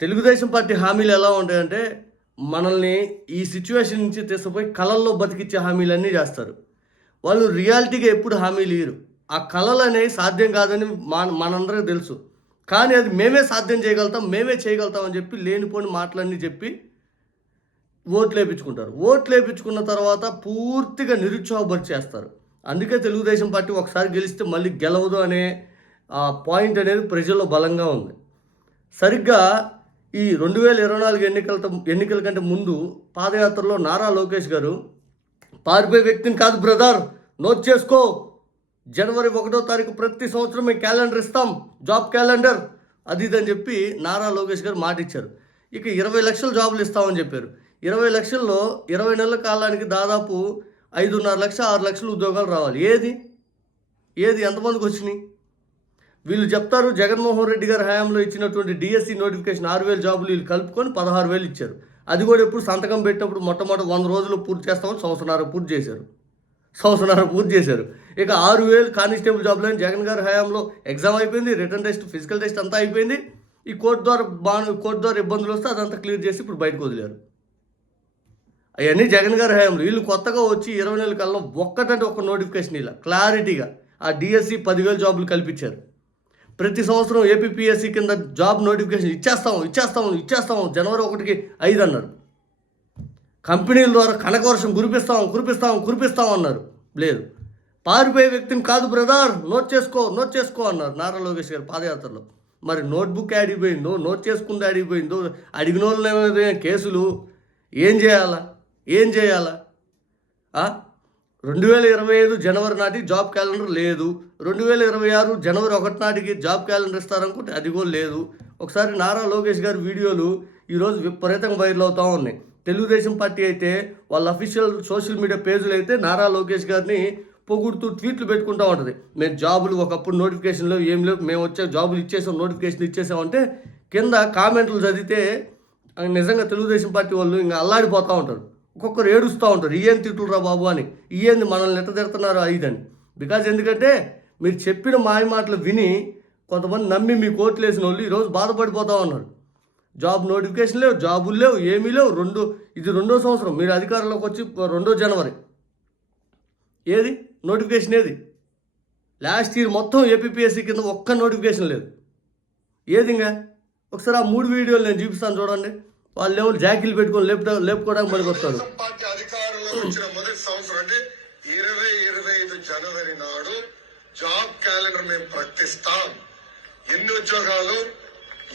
Telugu Desam party హామీలు ఎలా ఉంటాయంటే, మనల్ని ఈ సిట్యుయేషన్ నుంచి తీసుకుపోయి కలల్లో బతికిచ్చే హామీలన్నీ చేస్తారు. వాళ్ళు రియాలిటీగా ఎప్పుడు హామీలు ఇయ్యరు. ఆ కలలనేవి సాధ్యం కాదని మనందరికీ తెలుసు. కానీ అది మేమే సాధ్యం చేయగలుగుతాం, మేమే చేయగలుగుతాం అని చెప్పి లేనిపోని మాటలన్నీ చెప్పి ఓట్లేపించుకుంటారు. ఓట్లేపించుకున్న తర్వాత పూర్తిగా నిరుత్సాహపరిచేస్తారు. అందుకే తెలుగుదేశం పార్టీ ఒకసారి గెలిస్తే మళ్ళీ గెలవదు అనే పాయింట్ అనేది ప్రజల్లో బలంగా ఉంది. సరిగ్గా ఈ 2024 ఎన్నికల కంటే ముందు పాదయాత్రలో నారా లోకేష్ గారు పారిపోయే వ్యక్తిని కాదు బ్రదర్, నోట్ చేసుకో, జనవరి 1వ తారీఖు ప్రతి సంవత్సరం మేము క్యాలెండర్ ఇస్తాం, జాబ్ క్యాలెండర్ అది ఇది అని చెప్పి నారా లోకేష్ గారు మాట ఇచ్చారు. ఇక 20 లక్షల జాబులు ఇస్తామని చెప్పారు. 20 లక్షల్లో 20 నెలల కాలానికి దాదాపు 5.5 లక్షలు 6 లక్షల ఉద్యోగాలు రావాలి. ఏది ఎంతమందికి వచ్చినాయి? వీళ్ళు చెప్తారు జగన్మోహన్ రెడ్డి గారి హయాంలో ఇచ్చినటువంటి డిఎస్సి నోటిఫికేషన్ 6,000 జాబులు వీళ్ళు కలుపుకొని 16,000 ఇచ్చారు. అది కూడా ఎప్పుడు సంతకం పెట్టినప్పుడు మొట్టమొదటి 100 రోజులు పూర్తి చేస్తామని సంవత్సరాలు పూర్తి చేశారు. ఇక 6,000 కానిస్టేబుల్ జాబులని జగన్ గారి హయాంలో ఎగ్జామ్ అయిపోయింది, రిటర్న్ టెస్ట్, ఫిజికల్ టెస్ట్ అంతా అయిపోయింది. ఈ కోర్టు ద్వారా ఇబ్బందులు వస్తే అదంతా క్లియర్ చేసి ఇప్పుడు బయటకు వదిలేరు. అవన్నీ జగన్ గారి హయాంలో. వీళ్ళు కొత్తగా వచ్చి 20 నెలల కాలంలో ఒక్కటంటే ఒక్క నోటిఫికేషన్ ఇలా క్లారిటీగా ఆ డిఎస్సి 10,000 జాబులు కల్పించారు. ప్రతి సంవత్సరం ఏపీపీఎస్సీ కింద జాబ్ నోటిఫికేషన్ ఇచ్చేస్తాము జనవరి 1కి 5 అన్నారు. కంపెనీల ద్వారా కనకవర్షం కురిపిస్తాం అన్నారు. లేదు, పారిపోయే వ్యక్తిని కాదు బ్రదర్, నోట్ చేసుకో అన్నారు నారా లోకేష్ గారు పాదయాత్రలో. మరి నోట్బుక్ అడిగిపోయిందో, నోట్ చేసుకుంది అడిగిపోయిందో, అడిగిన వాళ్ళు కేసులు ఏం చేయాలా? 2025 జనవరి నాటికి జాబ్ క్యాలెండర్ లేదు. 2026 జనవరి 1 నాటికి జాబ్ క్యాలెండర్ ఇస్తారనుకుంటే అది కూడా లేదు. ఒకసారి నారా లోకేష్ గారి వీడియోలు ఈరోజు విపరీతంగా వైరల్ అవుతూ ఉన్నాయి. తెలుగుదేశం పార్టీ అయితే వాళ్ళ అఫీషియల్ సోషల్ మీడియా పేజీలు అయితే నారా లోకేష్ గారిని పొగుడుతూ ట్వీట్లు పెట్టుకుంటూ ఉంటుంది. మేము జాబులు ఒకప్పుడు నోటిఫికేషన్లో ఏం లేవు, మేము వచ్చే జాబులు ఇచ్చేసాం, నోటిఫికేషన్ ఇచ్చేసామంటే కింద కామెంట్లు చదివితే నిజంగా తెలుగుదేశం పార్టీ వాళ్ళు ఇంకా అల్లాడిపోతూ ఉంటారు. ఒక్కొక్కరు ఏడుస్తూ ఉంటారు, ఏం తిట్టురా బాబు అని, ఏంది మనల్ని ఎట్ట తిడుతున్నారు ఇదని. బికాజ్ ఎందుకంటే మీరు చెప్పిన మాయ మాటలు విని కొంతమంది నమ్మి మీ కోట్లు వేసిన వాళ్ళు ఈరోజు బాధపడిపోతూ ఉన్నారు. జాబ్ నోటిఫికేషన్ లేవు, జాబులు లేవు, ఏమీ లేవు. ఇది 2వ సంవత్సరం మీరు అధికారంలోకి వచ్చి 2 జనవరి ఏది నోటిఫికేషన్ ఏది? లాస్ట్ ఇయర్ మొత్తం ఏపీపీఎస్సీ కింద ఒక్క నోటిఫికేషన్ లేదు. ఏది ఇంకా ఒకసారి ఆ 3 వీడియోలు నేను చూపిస్తాను చూడండి. వాళ్ళు ఏమో జాకీలు పెట్టుకొని లేపుకోవడానికి పనికొస్తారు. పార్టీ అధికారంలో వచ్చిన మొదటి సంవత్సరం అంటే 2025 జనవరి నాడు జాబ్ క్యాలెండర్ మేము ప్రకటిస్తాం. ఎన్ని ఉద్యోగాలు,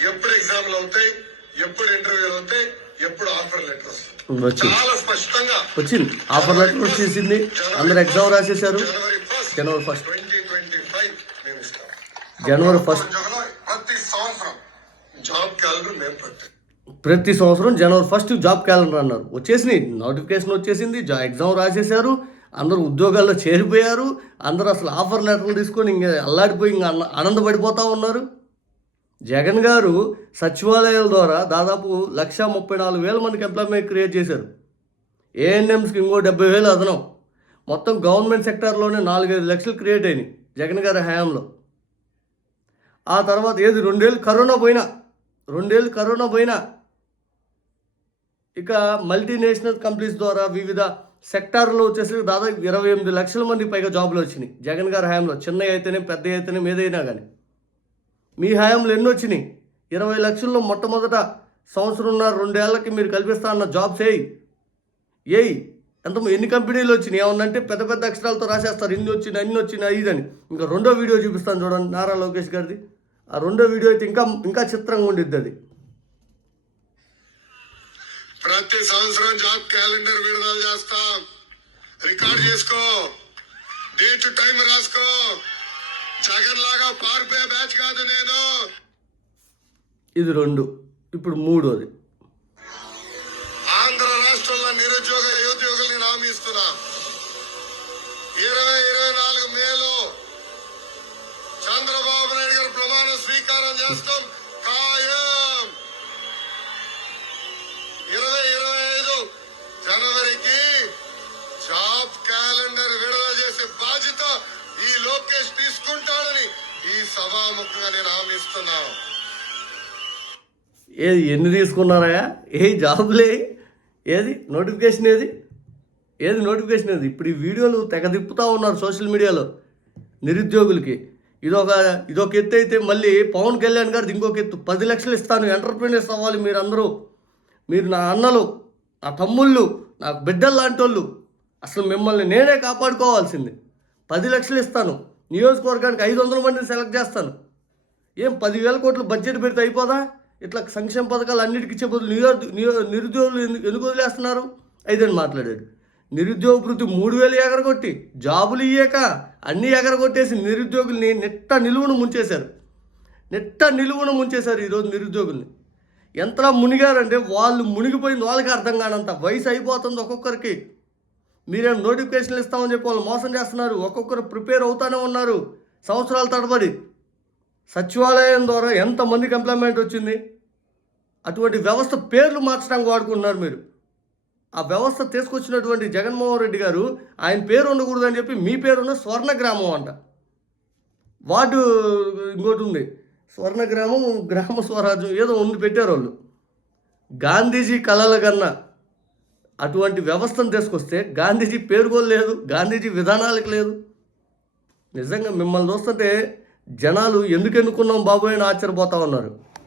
ఎప్పుడు ఎగ్జామ్లు అవుతాయి, ఎప్పుడు ఇంటర్వ్యూలు అవుతాయి, ఎప్పుడు ఆఫర్ లెటర్ వస్తుంది, చాలా స్పష్టంగా వచ్చింది. ఆఫర్ లెటర్ వచ్చేసింది, అందరు ఎగ్జామ్ రాసేసారు. జనవరి 1 2025 మేము ఇస్తాం. జనవరి 1 ప్రతి సంవత్సరం జాబ్ క్యాలెండర్ మేము ప్రకటిస్తాం. ప్రతి సంవత్సరం జనవరి 1 జాబ్ క్యాలెండర్ అన్నారు. వచ్చేసినాయి, నోటిఫికేషన్ వచ్చేసింది, ఎగ్జామ్ రాసేసారు, అందరూ ఉద్యోగాల్లో చేరిపోయారు. అందరూ అసలు ఆఫర్ లెటర్లు తీసుకొని ఇంకా అల్లాడిపోయి ఇంకా ఆనందపడిపోతూ ఉన్నారు. జగన్ గారు సచివాలయాల ద్వారా దాదాపు 134,000 మందికి ఎంప్లాయ్మెంట్ క్రియేట్ చేశారు. ఏఎన్ఎంస్కి ఇంకో 70,000 అదనం. మొత్తం గవర్నమెంట్ సెక్టార్లోనే 4-5 లక్షలు క్రియేట్ అయినాయి జగన్ గారి హయాంలో. ఆ తర్వాత ఏది 2 ఏళ్ళు కరోనా పోయినా ఇక మల్టీనేషనల్ కంపెనీస్ ద్వారా వివిధ సెక్టార్లో వచ్చేసి దాదాపు 28 లక్షల మందికి పైగా జాబులు వచ్చినాయి జగన్ గారి హయాంలో. చిన్నవి అయితేనే, పెద్ద అయితేనే, ఏదైనా కానీ. మీ హయాంలో ఎన్ని వచ్చినాయి? 20 లక్షల్లో మొట్టమొదట సంవత్సరంన్నర 2 ఏళ్ళకి మీరు కల్పిస్తా అన్న జాబ్స్ ఎన్ని కంపెనీలు వచ్చినాయి? ఏమన్నంటే పెద్ద పెద్ద అక్షరాలతో రాసేస్తారు, అన్ని వచ్చినాయి ఇదని. ఇంకా 2వ వీడియో చూపిస్తాను చూడండి నారా లోకేష్ గారిది. ఆ 2వ వీడియో అయితే ఇంకా చిత్రంగా ఉండిద్ది. అది ప్రతి సంవత్సరం జాబ్ క్యాలెండర్ విడుదల చేస్తాం. రికార్డ్ చేసుకో, డేట్ టైం రాసుకో. జగన్ లాగా పారిపోయే బ్యాచ్ కాదు నేను. ఇది 2. ఇప్పుడు 3వది. ఆంధ్ర రాష్ట్రంలో నిరుద్యోగ యువతయోగుల్ని నామిస్తున్నా. 2024 మేలో చంద్రబాబు నాయుడు గారు ప్రమాణ స్వీకారం చేస్తాం ఖాయం. 2025 జనవరికి జాబ్ క్యాలెండర్ విడుదల చేసే బాధ్యత ఈ లోకేష్ తీసుకుంటాడని ఈ సభాముఖంగా నేను హామీ ఇస్తున్నాను. ఏది ఎన్ని తీసుకున్నారా? ఏ జాబులే? ఏది నోటిఫికేషన్ ఏది నోటిఫికేషన్ ఇప్పుడు ఈ వీడియోలు తెగ తిప్పుతూ ఉన్నారు సోషల్ మీడియాలో నిరుద్యోగులకి. ఇదొక ఎత్తు అయితే మళ్ళీ పవన్ కళ్యాణ్ గారిది ఇంకొక ఎత్తు. 10 లక్షలు ఇస్తాను, ఎంటర్ప్రీనర్స్ అవ్వాలి మీరందరూ, మీరు నా అన్నలు, నా తమ్ముళ్ళు, నాకు బిడ్డలు లాంటి వాళ్ళు, అసలు మిమ్మల్ని నేనే కాపాడుకోవాల్సింది. 10 లక్షలు ఇస్తాను, నియోజకవర్గానికి 500 మందిని సెలెక్ట్ చేస్తాను. ఏం 10,000 కోట్లు బడ్జెట్ పెడితే అయిపోదా? ఇట్లా సంక్షేమ పథకాలు అన్నిటికీ ఇచ్చే బదులు నిరుద్యోగులు ఎందుకు వదిలేస్తున్నారు? అయిదని మాట్లాడాడు. నిరుద్యోగ వృత్తి 3,000 ఎగరగొట్టి, జాబులు ఇయ్యాక అన్నీ ఎగరగొట్టేసి నిరుద్యోగుల్ని నెట్ట నిలువును ముంచేశారు ఈరోజు నిరుద్యోగుల్ని. ఎంతలా మునిగారంటే వాళ్ళు మునిగిపోయింది వాళ్ళకి అర్థం కానంత. వయసు అయిపోతుంది ఒక్కొక్కరికి. మీరేం నోటిఫికేషన్లు ఇస్తామని చెప్పి వాళ్ళు మోసం చేస్తున్నారు. ఒక్కొక్కరు ప్రిపేర్ అవుతూనే ఉన్నారు సంవత్సరాల తడబడి. సచివాలయం ద్వారా ఎంతమందికి ఎంప్లాయ్మెంట్ వచ్చింది? అటువంటి వ్యవస్థ పేర్లు మార్చడానికి వాడుకుంటున్నారు మీరు. ఆ వ్యవస్థ తీసుకొచ్చినటువంటి జగన్మోహన్ రెడ్డి గారు ఆయన పేరు ఉండకూడదని చెప్పి మీ పేరున్న స్వర్ణ గ్రామం అంట. వార్డు ఇంకోటి ఉంది, స్వర్ణ గ్రామం, గ్రామ స్వరాజ్యం ఏదో ఉంది పెట్టారు వాళ్ళు. గాంధీజీ కలల కన్నా అటువంటి వ్యవస్థను తీసుకొస్తే గాంధీజీ పేరు కూడా లేదు, గాంధీజీ విధానాలకు లేదు. నిజంగా మిమ్మల్ని చూస్తుంటే జనాలు ఎందుకు ఎన్నుకున్నాం బాబు అని ఆశ్చర్యపోతూ ఉన్నారు.